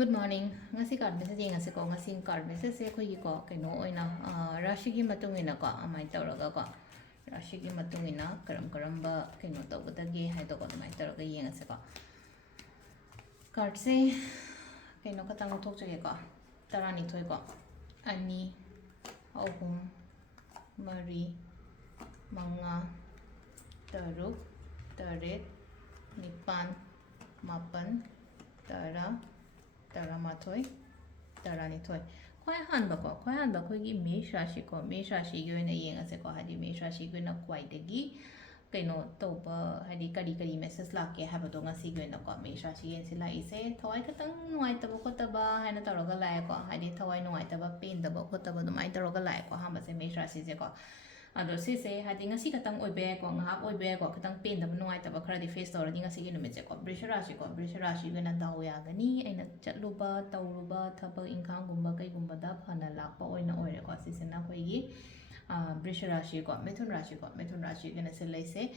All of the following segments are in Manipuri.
Good morning. Ngasi card message ngasi ko ngasi card message se khoi ko kaino oina rashi gi matung ina ko amai tawraga ko rashi gi matung ina karam ba kaino tawda ge hai to ko amai tawraga yengase ko card se kaino katang thok chege ko tarani thoi ko ani ahum mari manga taruk taret nipan mapan tara Taramathoi, Taranithoi. Quite handbako, quite handbako gi Meshashiko, Meshashi go in a yang as a kohadi, Meshashi go in a quite a gi. Kaino topa hadi kari message laki have a donga sigo in a got Meshashi and Silla is a Toikatan, white of Kotaba, and a Toroga Laiko, Hadi Tawai no white of a pain the Bokotaba, the Maitoroga Laiko, Hamas and Meshashi is a got. Ado sise hadi ngasi katang oibe ko ngahap oibe ko katang pain dam nuai taba khara di face tor di ngasi gi numit ko brisharashi gana daw ya gani aina chatluba tawruba thaba ingkhang gumba kai gumba da phana lakpa oina oire ko sise na khoi gi brisharashi ko methun rashi gana se laise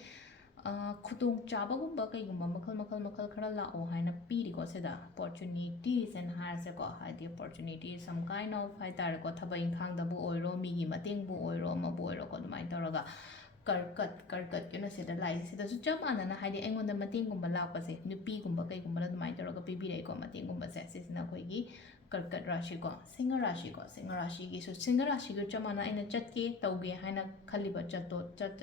khudong chaba gumba kai gumba makhal khara la o haina piri ko seda opportunities and hire ko hadi opportunities some kind of hai tar ko thaba ingkhang da bu oiro mi gi mateng bu oiro ma bu oiro ko dumai taraga karkat kena seda lai seda su chap ana na hadi engon da mateng gumba la pa se nupi gumba kai gumba dumai taraga pipi rei ko mateng gumba se sisna khoi gi karkat rashi ko singa rashi gi so singa rashi gi chamana aina chatke tauge haina khaliba chatto chat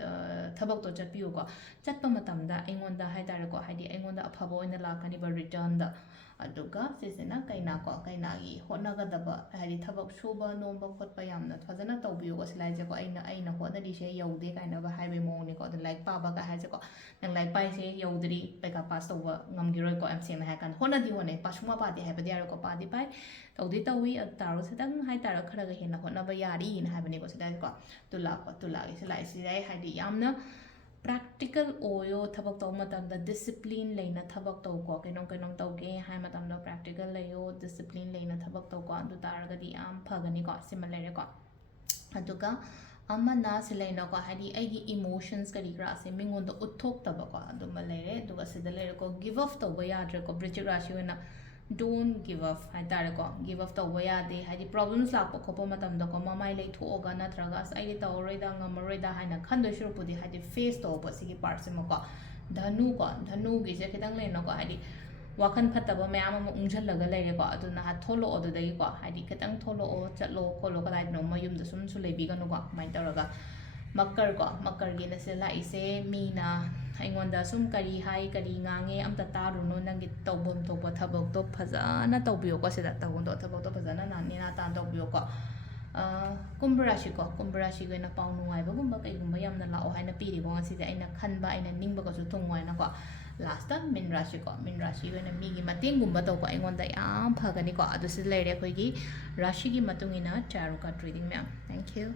thabak to chat piu ko chatpa matamda engonda haidare ko hadi engonda aphabo oina lakani ba return da aduga sisena kaina ko kaina gi honaga daba hadi thabak suba nomba khotpa yamna fazana tawbiu ko silai je ko aina hona di se yaude kaina ba haibe mo ni ko the like pa ba ka haje ko nang like pai se yaudri peka pass to ngam giroi ko am sena ha kan hona di hone pasuma pa di haibe dia ko pa di pai tawdi tawi taro sedang hai taro khara ga hena hona ba yari in haibe ni ko silai ko tula gi silai hadi yamna practical oyo thabak taw matam da discipline leina thabak taw ko kenong taw ge hai matam da practical leyo discipline leina thabak taw ko andu taraga di am phagani ko similar ko aduga amana silaina ko hadi aigi emotions kari gra se mingon da uthok taba ko adu malere aduga sida lere ko give up taw ba yadre ko bridge rashi na don't give up hai tare ko give up taw ya de hadi problems la ko ko matam da ko mamai lei thoga na traga as ai taw da ngamroi da haina khando shuru pudi hadi face taw ba sigi part se mo ko dhanu gi se kitang le no ko hadi wakhan phataba mayam am ungjal laga lere ko adu na ha tholo odu dai ko hadi kitang tholo o chatlo kholo ka dai no mayum da sum su lebi ga no ko mai taraga makar gi na se la ise mina aingonda sum kari hai kari ngange amta taru no nangi tawbom topa thabok to phajana tawbiyo ko seda tawon do thabok to phajana na ni na tan tawbiyo ko kumbarashi go na pau nuai ba gumba kai gumba yamna la o haina piri bo ngasi aina khanba aina ningba ko su thongwai na ko last ta min rashi go na mi gi mateng gumba to ko aingonda yam phagani ko adu se lere khoi gi rashi gi matungina charu ka trading ma'am thank you